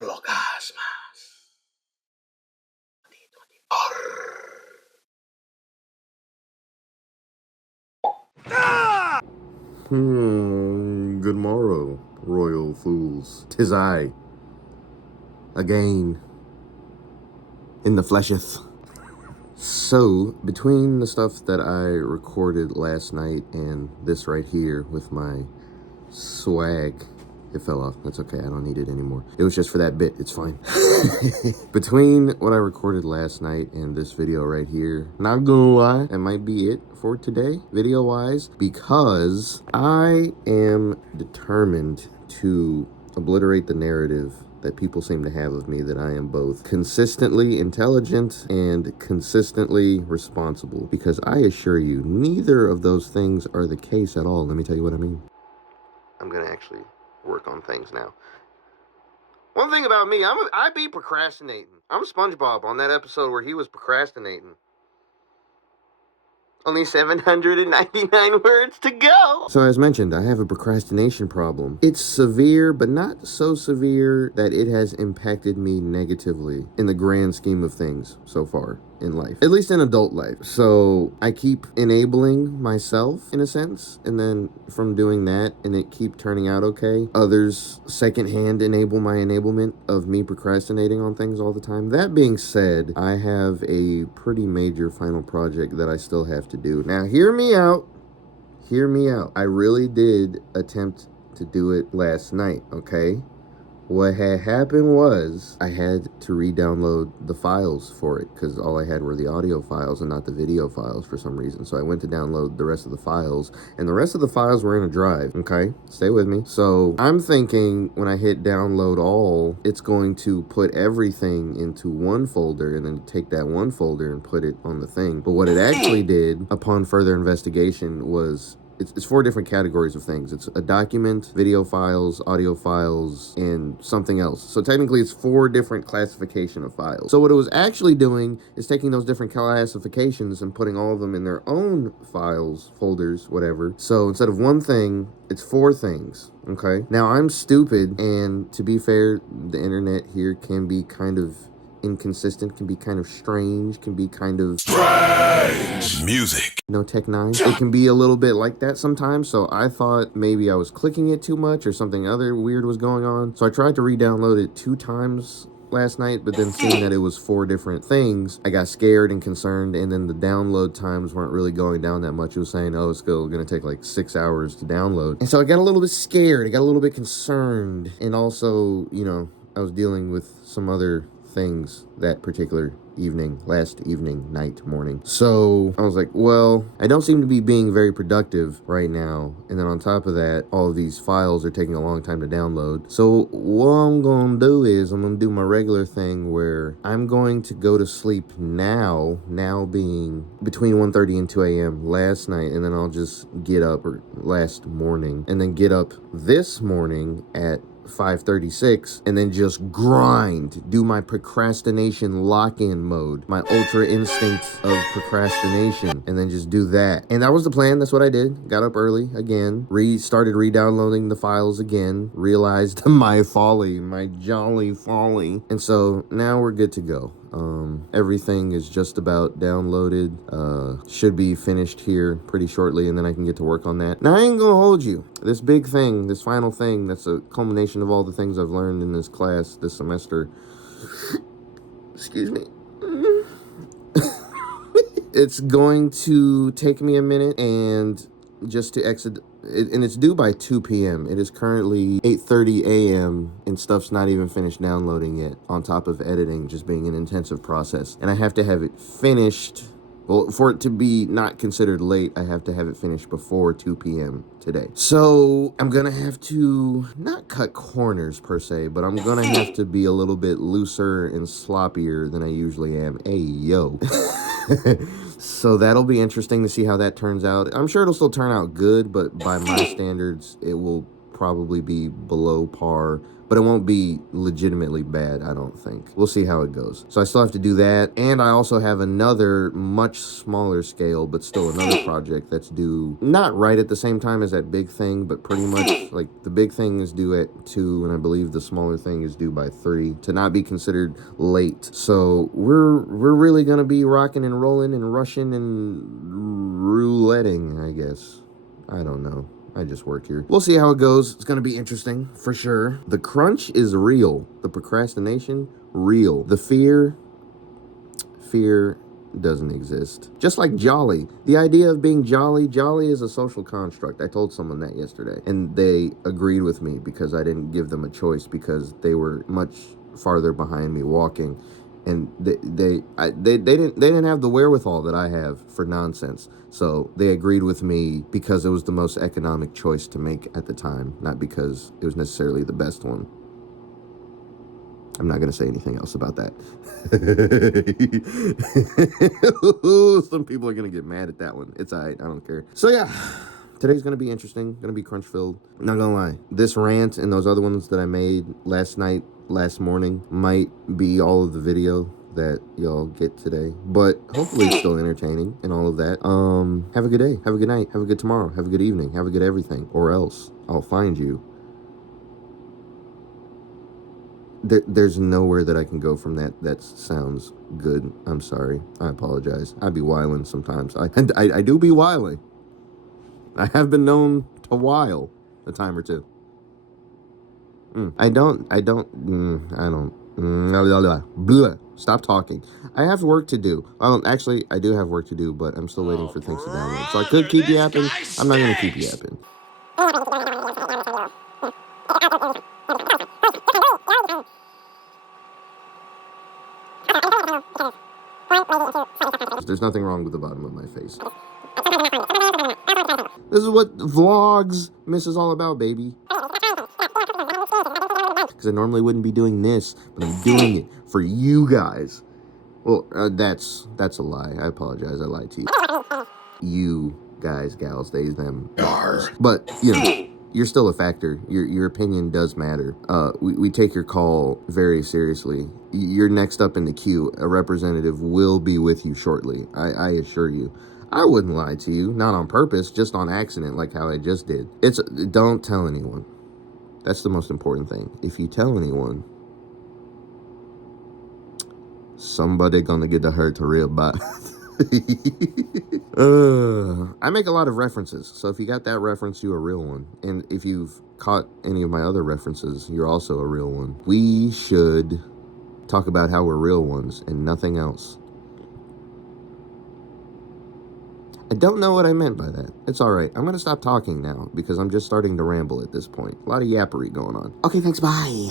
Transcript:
VLOGSMAS. Good morrow, royal fools. 'Tis I, again, in the flesheth. So, between the stuff that I recorded last night and this right here with my swag, it fell off. That's okay, I don't need it anymore. It was just for that bit, it's fine. Between what I recorded last night and this video right here, not gonna lie, that might be it for today, video-wise, because I am determined to obliterate the narrative that people seem to have of me, that I am both consistently intelligent and consistently responsible, because I assure you, neither of those things are the case at all. Let me tell you what I mean. I'm gonna actually work on things now. One thing about me, I be procrastinating. I'm SpongeBob on that episode where he was procrastinating. Only 799 words to go. So as mentioned, I have a procrastination problem. It's severe, but not so severe that it has impacted me negatively in the grand scheme of things so far in life, at least in adult life. So I keep enabling myself in a sense, and then from doing that and it keep turning out okay, others secondhand enable my enablement of me procrastinating on things all the time. That being said, I have a pretty major final project that I still have to do. Now hear me out. Hear me out. I really did attempt to do it last night, okay? What had happened was I had to re-download the files for it because all I had were the audio files and not the video files for some reason. So I went to download the rest of the files, and the rest of the files were in a drive, okay? Stay with me. So I'm thinking when I hit download all, it's going to put everything into one folder and then take that one folder and put it on the thing. But what it actually did upon further investigation was it's 4 different categories of things. It's a document, video files, audio files, and something else. So technically it's 4 different classification of files. So what it was actually doing is taking those different classifications and putting all of them in their own files, folders, whatever. So instead of one thing, it's 4 things, okay? Now I'm stupid, and to be fair, the internet here can be kind of inconsistent, can be kind of strange, can be kind of strange music. No Tech 9. It can be a little bit like that sometimes, so I thought maybe I was clicking it too much or something other weird was going on. So I tried to re-download it 2 times last night, but then seeing that it was 4 different things, I got scared and concerned, and then the download times weren't really going down that much. It was saying, oh, it's still gonna take like 6 hours to download. And so I got a little bit scared, I got a little bit concerned, and also, you know, I was dealing with some other things that particular evening, last evening, night, morning. So I was like, well, I don't seem to be being very productive right now. And then on top of that, all of these files are taking a long time to download. So what I'm gonna do is I'm gonna do my regular thing where I'm going to go to sleep now being between 1:30 and 2 a.m. last night, and then I'll just get up, or last morning, and then get up this morning at 5:36 and then just grind, do my procrastination lock-in mode, my ultra instinct of procrastination, and then just do that. And that was the plan. That's what I did. Got up early again, started re-downloading the files again, realized my folly, my jolly folly. And so now we're good to go. Everything is just about downloaded, should be finished here pretty shortly, and then I can get to work on that. Now I ain't gonna hold you. This big thing, this final thing, that's a culmination of all the things I've learned in this class this semester. Excuse me. It's going to take me a minute and just to exit, and it's due by 2 p.m. It is currently 8:30 a.m. and stuff's not even finished downloading yet, on top of editing just being an intensive process. And I have to have it finished, well, for it to be not considered late, I have to have it finished before 2 p.m. today. So I'm gonna have to not cut corners per se, but I'm gonna have to be a little bit looser and sloppier than I usually am. Hey, yo. So that'll be interesting to see how that turns out. I'm sure it'll still turn out good, but by my standards, it will probably be below par but it won't be legitimately bad, I don't think. We'll see how it goes. So I still have to do that, and I also have another much smaller scale, but still another project that's due not right at the same time as that big thing, but pretty much like the big thing is due at 2, and I believe the smaller thing is due by 3 to not be considered late. So we're really gonna be rocking and rolling and rushing and rouletting, I guess. I don't know. I just work here. We'll see how it goes. It's gonna be interesting, for sure. The crunch is real. The procrastination, real. The fear doesn't exist. Just like jolly. The idea of being jolly is a social construct. I told someone that yesterday, and they agreed with me because I didn't give them a choice because they were much farther behind me walking, and they didn't have the wherewithal that I have for nonsense. So they agreed with me because it was the most economic choice to make at the time, not because it was necessarily the best one. I'm not going to say anything else about that. Some people are going to get mad at that one. It's all right. I don't care. So yeah, today's going to be interesting. Going to be crunch filled. Not going to lie. This rant and those other ones that I made last night, last morning, might be all of the video that y'all get today, but hopefully it's still entertaining and all of that. Have a good day, have a good night, have a good tomorrow, have a good evening, have a good everything, or else I'll find you. There's nowhere that I can go from that. That sounds good. I'm sorry. I apologize. I be whiling sometimes. I do be whiling. I have been known to while a time or two. I don't. Blah. Stop talking. I have work to do. Well, actually, I do have work to do, but I'm still waiting for things to download. So I could keep yapping. I'm not going to keep yapping. There's nothing wrong with the bottom of my face. This is what VLOGSMAS is all about, baby. Because I normally wouldn't be doing this, but I'm doing it for you guys. Well, that's a lie. I apologize. I lied to you. You guys, gals, they, them, bars. But, you know, you're still a factor. Your opinion does matter. We take your call very seriously. You're next up in the queue. A representative will be with you shortly. I assure you. I wouldn't lie to you. Not on purpose, just on accident, like how I just did. Don't tell anyone. That's the most important thing. If you tell anyone, somebody gonna get hurt real bad. I make a lot of references, so if you got that reference, you're a real one. And if you've caught any of my other references, you're also a real one. We should talk about how we're real ones and nothing else. I don't know what I meant by that. It's all right. I'm going to stop talking now because I'm just starting to ramble at this point. A lot of yappery going on. Okay, thanks. Bye.